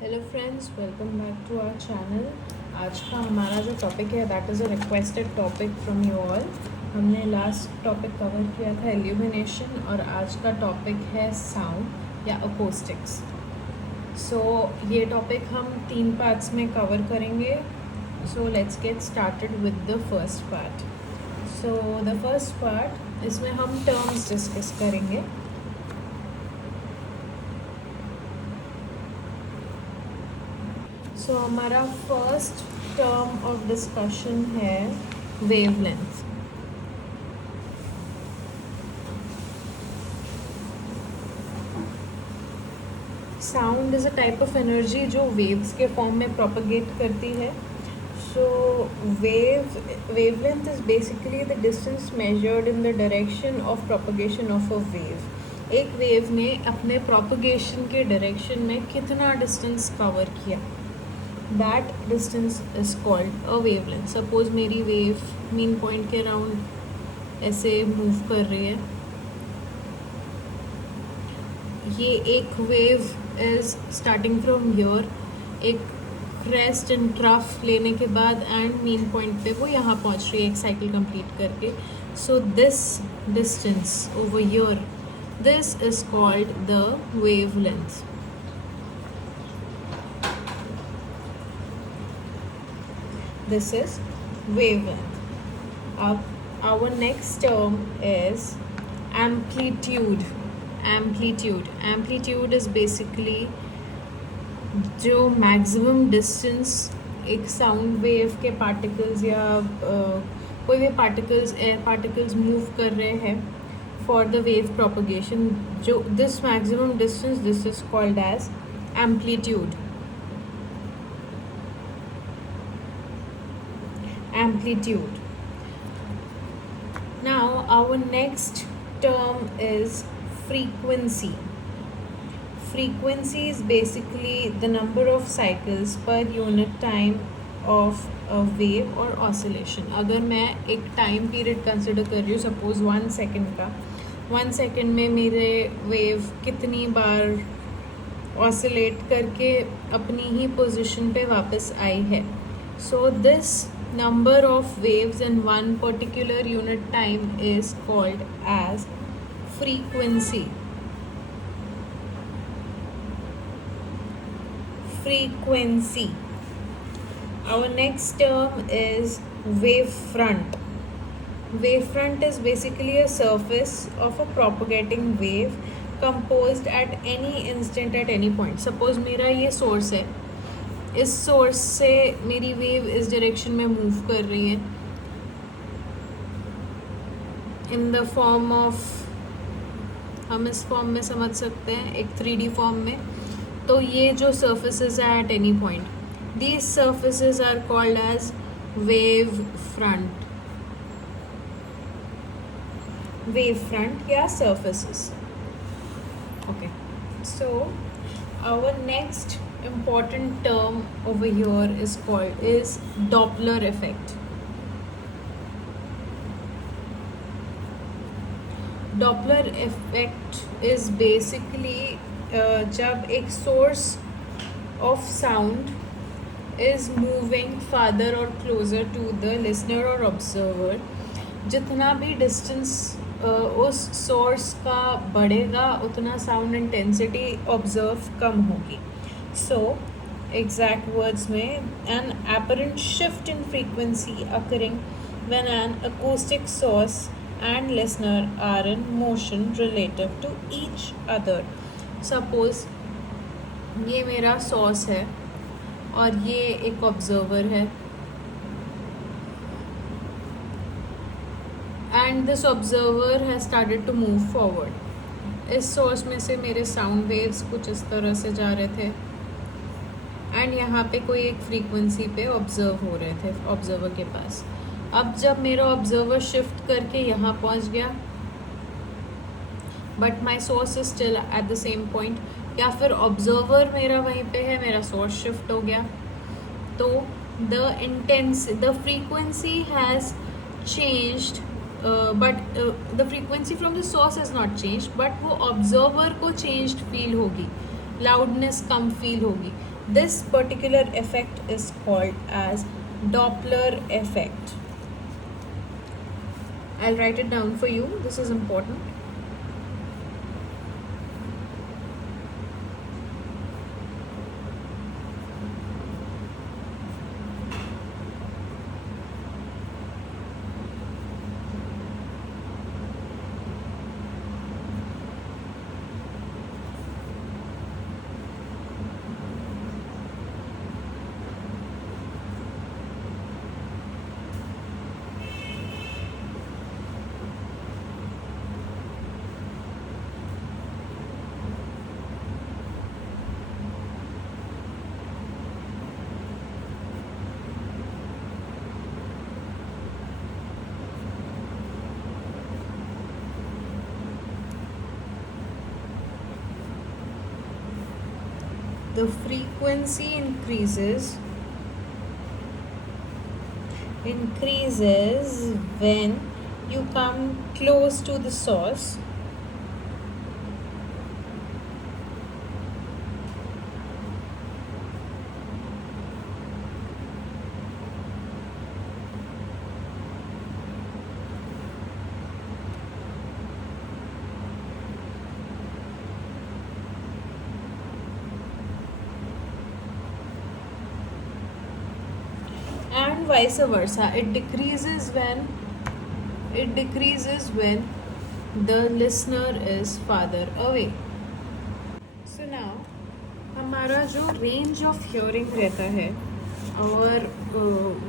Hello friends, welcome back to our channel. आज का हमारा जो टॉपिक है that is a requested topic from you all. हमने लास्ट टॉपिक कवर किया था इल्यूमिनेशन और आज का टॉपिक है साउंड या अकोस्टिक्स। सो ये टॉपिक हम 3 पार्ट्स में कवर करेंगे। So let's get started with the first part. So the first part, इसमें हम टर्म्स डिस्कस करेंगे। सो हमारा फर्स्ट टर्म ऑफ डिस्कशन है wavelength. Sound is a type of energy जो वेव्स के फॉर्म में प्रोपगेट करती है। So wavelength is basically the distance measured in the direction of propagation of a wave. एक वेव ने अपने प्रोपगेशन के डायरेक्शन में कितना डिस्टेंस कवर किया, that distance is called a wavelength. Suppose मेरी वेव मीन पॉइंट के अराउंड ऐसे मूव कर रही है। ये एक wave is starting from here, एक क्रेस्ट एंड ट्रफ लेने के बाद एंड मीन पॉइंट पे वो यहाँ पहुँच रही है एक साइकिल कंप्लीट करके। So this distance over here, this is called the wavelength. This is wavelength. Our next term is amplitude. Amplitude is basically जो मैक्सिमम डिस्टेंस एक साउंड वेव के पार्टिकल्स या कोई भी पार्टिकल्स एयर पार्टिकल्स मूव कर रहे हैं फॉर द वेव प्रोपगेशन, जो this maximum distance, this is called as amplitude. Now our next term is frequency. Frequency is basically the number of cycles per unit time of a wave or oscillation. अगर मैं एक time period consider कर रही हूँ, suppose 1 second का, 1 second में मेरे wave कितनी बार ऑसिलेट करके अपनी ही पोजीशन पे वापस आई है। So this number of waves in one particular unit time is called as frequency. Our next term is wavefront. Wavefront is basically a surface of a propagating wave composed at any instant at any point. Suppose मेरा ये source है, इस source से मेरी wave इस direction में move कर रही है इन द फॉर्म ऑफ, हम इस फॉर्म में समझ सकते हैं एक 3D फॉर्म में। तो ये जो सर्फेसेस है at any point, these surfaces are called as wave front या surfaces. Okay, so our next important term over here is Doppler effect. Doppler effect is basically जब एक source of sound is moving farther or closer to the listener or observer, जितना भी distance उस source का बढ़ेगा उतना sound intensity observe कम होगी। So, exact words में, an apparent shift in frequency occurring when an acoustic source and listener are in motion relative to each other. Suppose ये मेरा source है और ये एक observer है, and this observer has started to move forward. इस source में से मेरे sound waves कुछ इस तरह से जा रहे थे एंड यहाँ पे कोई एक फ्रीक्वेंसी पे ऑब्जर्व हो रहे थे ऑब्जर्वर के पास। अब जब मेरा ऑब्जर्वर शिफ्ट करके यहाँ पहुँच गया but my source is still at the same point, या फिर ऑब्जर्वर मेरा वहीं पे है, मेरा सोर्स शिफ्ट हो गया, तो the frequency has changed but the frequency from the source is not change, but वो ऑब्जर्वर को चेंज्ड फील होगी loudness कम feel होगी. This particular effect is called as Doppler effect. I'll write it down for you. This is important. The frequency increases when you come close to the source and vice versa. It decreases when the listener is farther away. So now हमारा जो range of hearing रहता है और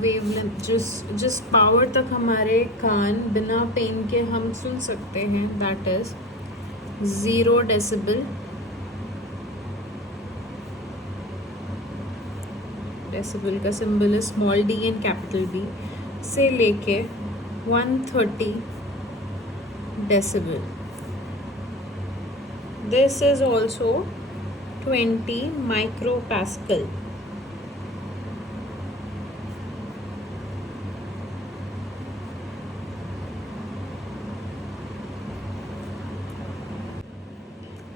wavelength जिस power तक हमारे कान बिना pen के हम सुन सकते हैं, दैट इज 0 डेसिबल डेसिबल का सिंबल है small D and capital B से लेके 130 decibel. This is also 20 micropascal.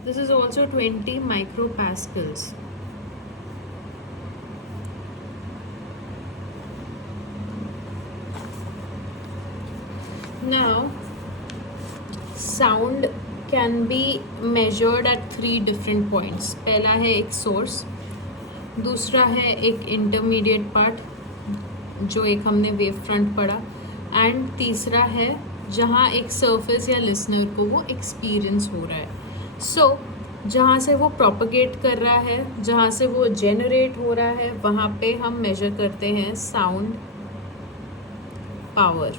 This is also 20 micropascals. Now, sound can be measured at 3 different points. पहला है एक source, दूसरा है एक intermediate part जो एक हमने wave front पढ़ा, and तीसरा है जहाँ एक surface या listener को वो experience हो रहा है. So, जहाँ से वो propagate कर रहा है, जहाँ से वो generate हो रहा है, वहाँ पे हम measure करते हैं sound power.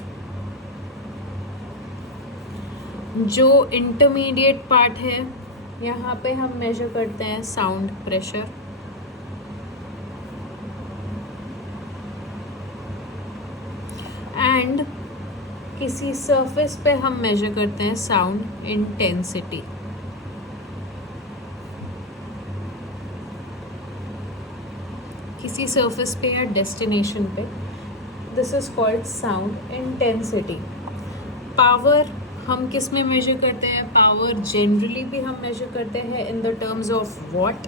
जो इंटरमीडिएट पार्ट है यहाँ पे हम मेजर करते हैं साउंड प्रेशर. एंड किसी सरफेस पे हम मेजर करते हैं साउंड इंटेंसिटी. किसी सरफेस पे या डेस्टिनेशन पे. This is called sound intensity. Power हम किस में मेजर करते हैं? पावर जनरली भी हम मेजर करते हैं इन the terms of what.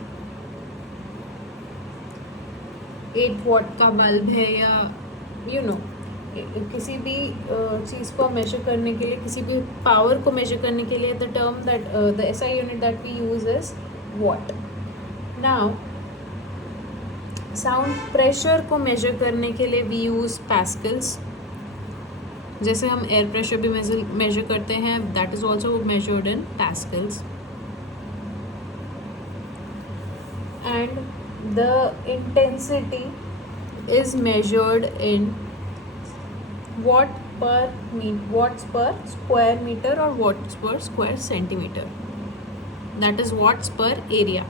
8 what का बल्ब है या किसी भी चीज़ को मेजर करने के लिए, किसी भी पावर को मेजर करने के लिए the term that the SI unit that we use is watt. Now sound pressure को मेजर करने के लिए वी यूज़ पैस्कल्स. जैसे हम एयर प्रेशर भी मेजर करते हैं, that is also measured in pascals. And the intensity is measured in watts per square meter or watts per square centimeter. That is watts per area.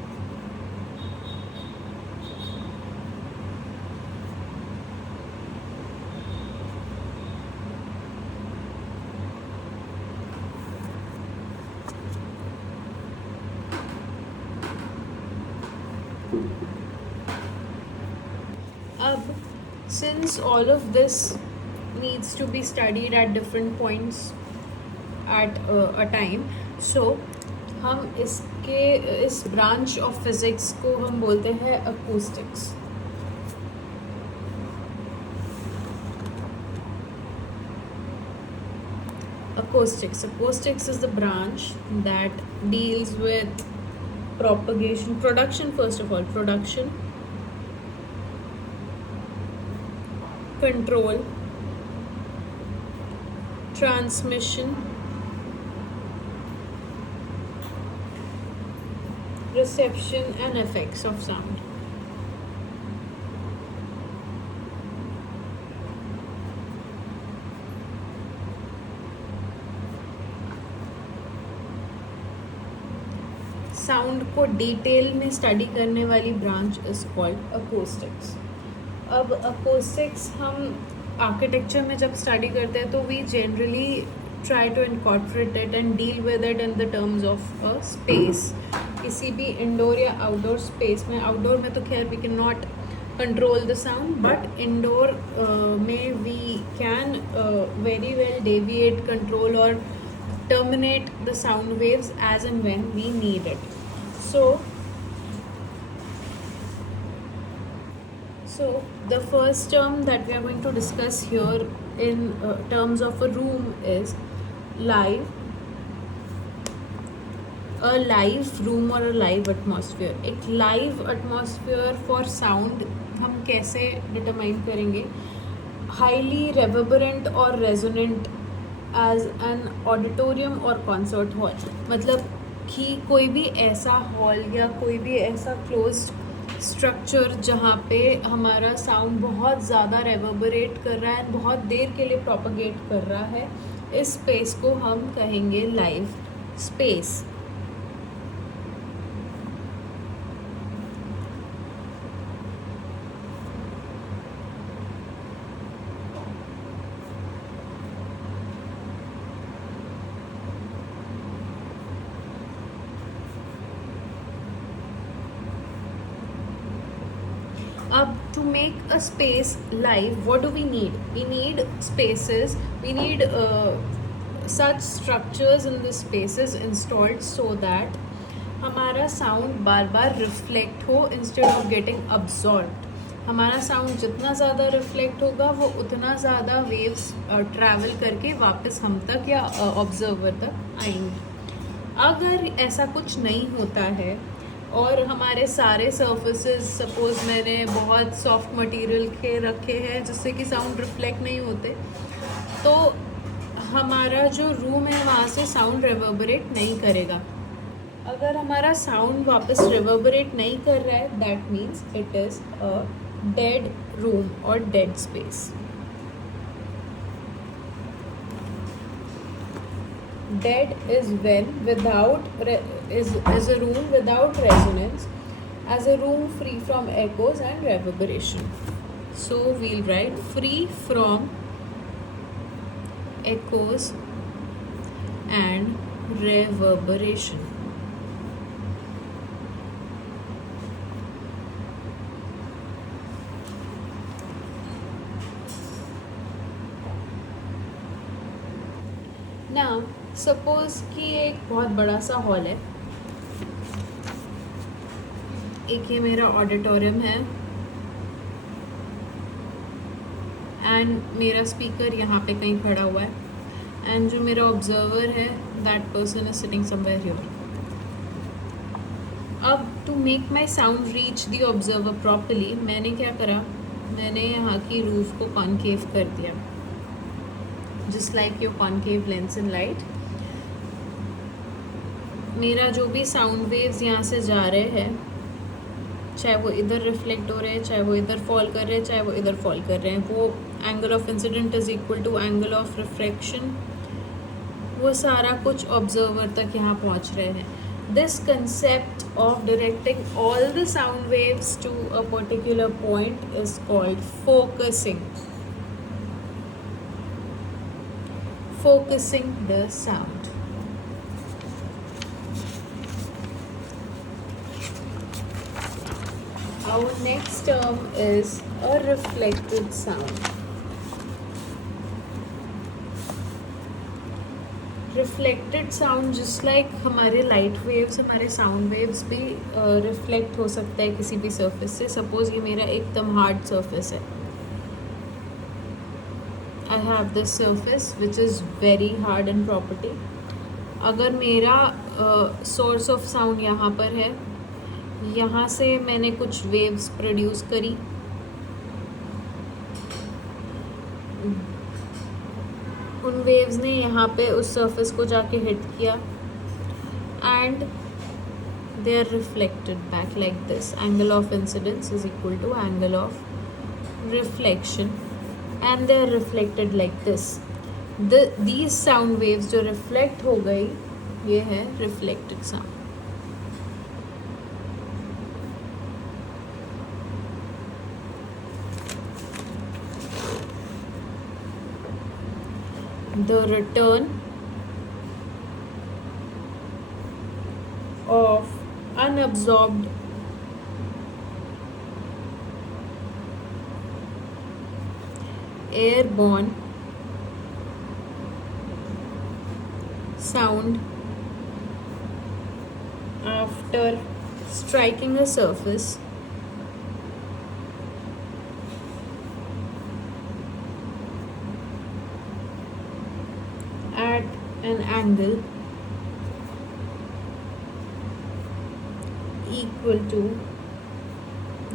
Since all of this needs to be studied at different points at a time, so हम के इस branch of physics को हम बोलते हैं acoustics. Acoustics is the branch that deals with production, first of all, production, control, transmission, reception and effects of sound. Sound को detail में study करने वाली ब्रांच इज कॉल्ड अकोस्टिक्स. अब अकोस्टिक्स हम आर्किटेक्चर में जब स्टडी करते हैं तो we generally try to incorporate it and deal with it in the terms of a space. किसी भी इंडोर या आउटडोर स्पेस में, आउटडोर में तो खैर we can not control the sound, but indoor में we can very well deviate, control और terminate the sound waves as and when we need it. So the first term that we are going to discuss here in terms of a room is live. A live room or a live atmosphere. एक live atmosphere for sound हम कैसे determine करेंगे? Highly reverberant or resonant as an auditorium और concert hall. मतलब कि कोई भी ऐसा हॉल या कोई भी ऐसा क्लोज्ड स्ट्रक्चर जहाँ पे हमारा साउंड बहुत ज़्यादा रेवर्बरेट कर रहा है, बहुत देर के लिए प्रोपगेट कर रहा है, इस स्पेस को हम कहेंगे लाइव स्पेस. अब to make a space live, what do we need? We need spaces, we need such structures in the spaces installed so that हमारा साउंड बार बार रिफ्लेक्ट हो इंस्टेड ऑफ गेटिंग अब्जॉर्ब्ड. हमारा sound जितना ज़्यादा reflect होगा वो उतना ज़्यादा waves travel करके वापस हम तक या ऑब्जर्वर तक आएंगे. अगर ऐसा कुछ नहीं होता है और हमारे सारे सर्फेसेस, सपोज मैंने बहुत सॉफ्ट मटेरियल के रखे हैं जिससे कि साउंड रिफ्लेक्ट नहीं होते, तो हमारा जो रूम है वहाँ से साउंड रिवर्बरेट नहीं करेगा. अगर हमारा साउंड वापस रिवर्बरेट नहीं कर रहा है, that means it is a dead room और dead space. Dead is when is a room without resonance, as a room free from echoes and reverberation. So we'll write free from echoes and reverberation. Now suppose कि एक बहुत बड़ा सा hall है, एक ये मेरा ऑडिटोरियम है एंड मेरा स्पीकर यहाँ पे कहीं खड़ा हुआ है, एंड जो मेरा ऑब्जर्वर है that person is sitting somewhere here. अब to make my sound reach the observer properly, मैंने क्या करा, मैंने यहाँ की रूफ को कॉनकेव कर दिया, just like your concave lens in light. मेरा जो भी साउंड वेव्स यहाँ से जा रहे हैं, चाहे वो इधर रिफ्लेक्ट हो रहे हैं, चाहे वो इधर फॉल कर रहे हैं, चाहे वो इधर फॉल कर रहे हैं, वो angle of incident is equal to angle of refraction, वो सारा कुछ ऑब्जर्वर तक यहाँ पहुँच रहे हैं. This concept of directing all the sound waves to a particular point is called focusing. Focusing the sound. Our next term is a reflected sound. Reflected sound just like हमारे light waves, हमारे sound waves भी reflect हो सकता है किसी भी surface से. Suppose ये मेरा एकदम हार्ड सरफेस है. I have this surface which is very hard in property. अगर मेरा सोर्स ऑफ साउंड यहाँ पर है, यहाँ से मैंने कुछ वेव्स प्रोड्यूस करी, उन वेव्स ने यहाँ पे उस सरफेस को जाके हिट किया and they are reflected back like this. Angle of incidence is equal to angle of reflection and they are reflected like this. These sound waves जो reflect हो गई, ये है reflected sound. The return of unabsorbed airborne sound after striking a surface at an angle equal to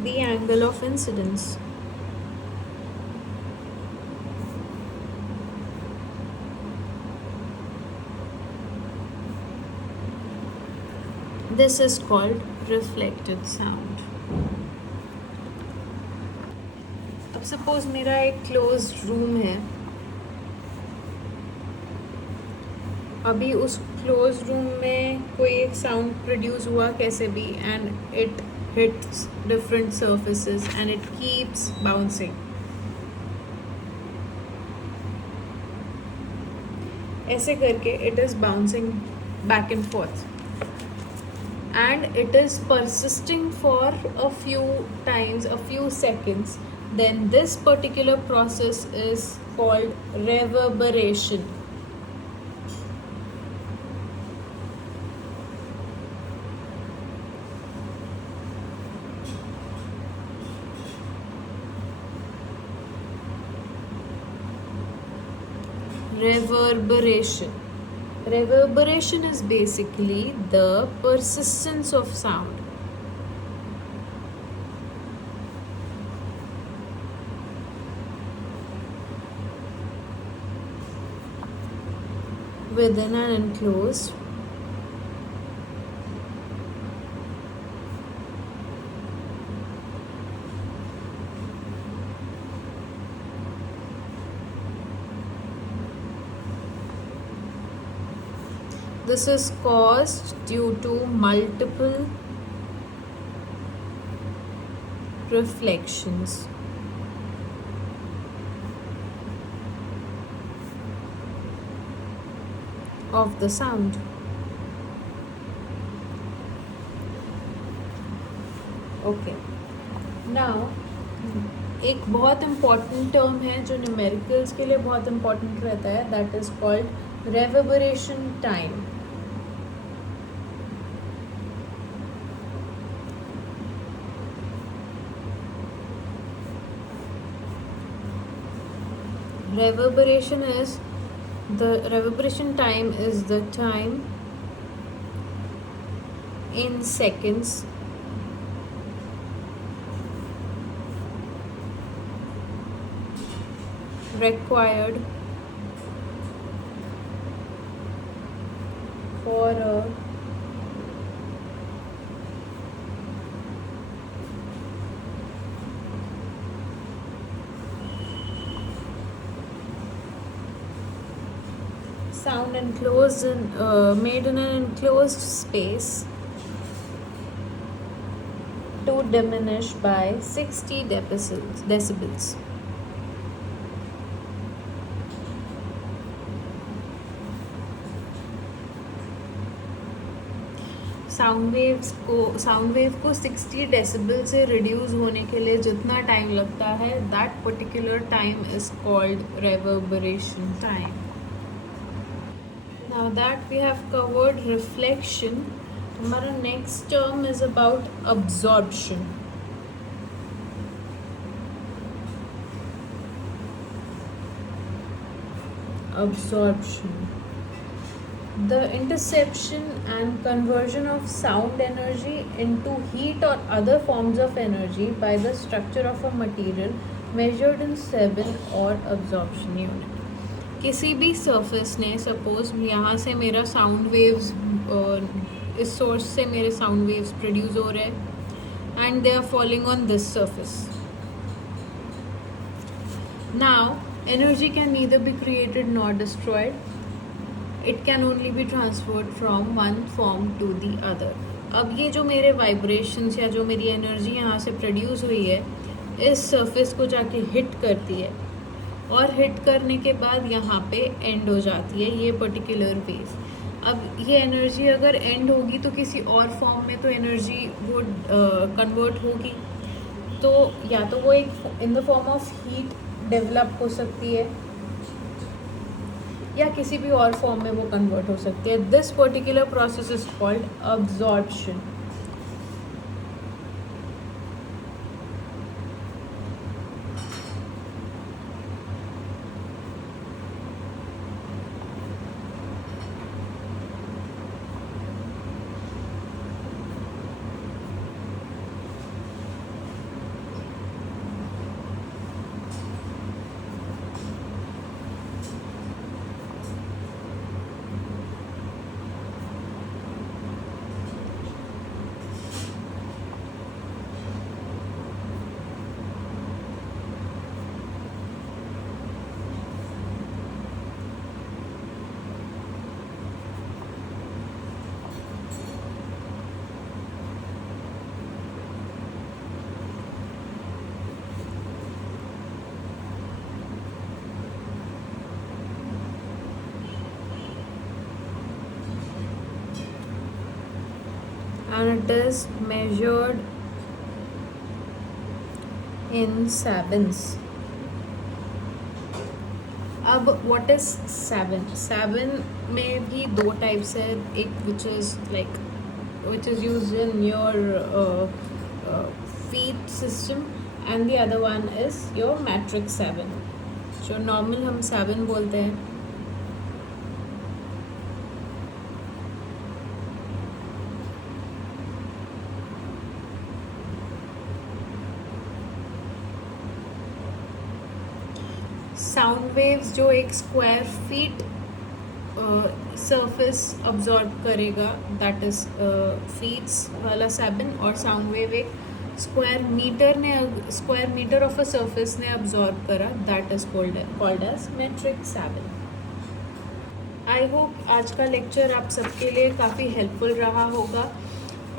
the angle of incidence. This is called reflected sound. अब suppose मेरा एक closed room है. अभी उस क्लोज रूम में कोई एक sound produce हुआ कैसे भी and it hits different surfaces and it keeps bouncing. ऐसे करके it is bouncing back and fourth and it is persisting for a few times, a few seconds. Then this particular process is called reverberation. Reverberation. Reverberation is basically the persistence of sound. Within an enclosed this is caused due to multiple reflections of the sound. Okay. Now एक बहुत important term है जो numericals के लिए बहुत important रहता है, that is called reverberation time. Reverberation time is the time in seconds required for a sound made in an enclosed space to diminish by 60 decibels. Sound wave को 60 decibel से reduce होने के लिए जितना टाइम लगता है, that particular time is called reverberation time. Now that we have covered reflection, हमारा next term is about absorption. Absorption. The interception and conversion of sound energy into heat or other forms of energy by the structure of a material measured in Seban or absorption unit. किसी भी surface ने suppose यहाँ से मेरा sound waves इस source से मेरे sound waves produce हो रहे हैं and they are falling on this surface. Now energy can neither be created nor destroyed. It can only be transferred from one form to the other. अब ये जो मेरे vibrations या जो मेरी energy यहाँ से produce हुई है इस surface को जाके hit करती है और hit करने के बाद यहाँ पे end हो जाती है ये particular phase. अब ये energy अगर end होगी तो किसी और form में तो energy वो convert होगी, तो या तो वो एक in the form of heat develop हो सकती है या किसी भी और फॉर्म में वो कन्वर्ट हो सकती है. This particular process is called absorption. And it is measured in Sabins. अब what is Sabin? Sabin में भी दो types है. एक which is used in your feet system and the other one is your metric Sabin. जो normal हम Sabin बोलते हैं. साउंड वेव्स जो एक स्क्वायर फीट सरफेस अब्जॉर्ब करेगा दैट इज फीट्स वाला Sabin, और साउंड वेव एक square metre of a surface ने अब्जॉर्ब करा that is called as metric Sabin. I hope आज का लेक्चर आप सबके लिए काफ़ी हेल्पफुल रहा होगा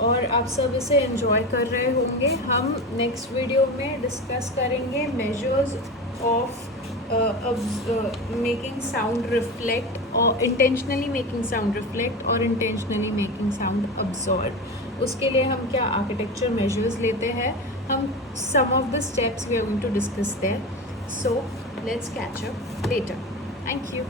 और आप सब इसे एंजॉय कर रहे होंगे. हम नेक्स्ट वीडियो में डिस्कस करेंगे measures of making sound reflect or intentionally making sound reflect or intentionally making sound absorb. उसके लिए हम क्या आर्किटेक्चर मेजर्स लेते हैं, हम some of the steps we are going to discuss there. So let's catch up later. Thank you.